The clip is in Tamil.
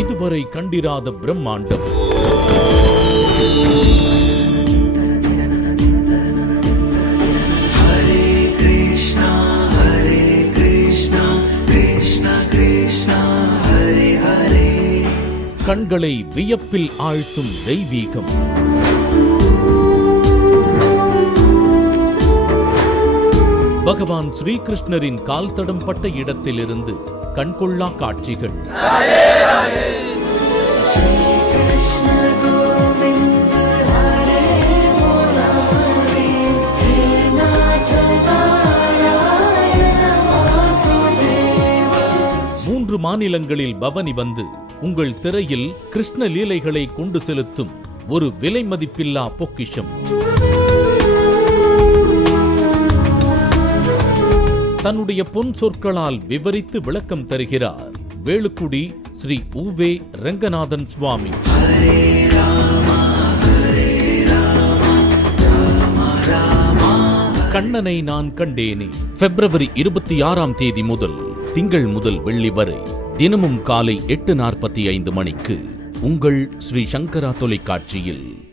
இதுவரை கண்டிராத பிரம்மாண்டம். கண்களை வியப்பில் ஆழ்த்தும் தெய்வீகம். பகவான் ஸ்ரீகிருஷ்ணரின் கால் தடம் பட்ட இடத்திலிருந்து கண்கொள்ளா காட்சிகள். மூன்று மாநிலங்களில் பவனி வந்து உங்கள் திரையில் கிருஷ்ண லீலைகளை கொண்டு செலுத்தும் ஒரு விலை மதிப்பில்லா பொக்கிஷம். தன்னுடைய பொன் சொற்களால் விவரித்து விளக்கம் தருகிறார். வேலுக்குடி ஸ்ரீ உவே ரங்கநாதன் சுவாமி. கண்ணனை நான் கண்டேனே. பிப்ரவரி இருபத்தி ஆறாம் தேதி முதல் திங்கள் முதல் வெள்ளி வரை தினமும் காலை எட்டு நாற்பத்தி ஐந்து மணிக்கு உங்கள் ஸ்ரீ சங்கரா தொலைக்காட்சியில்.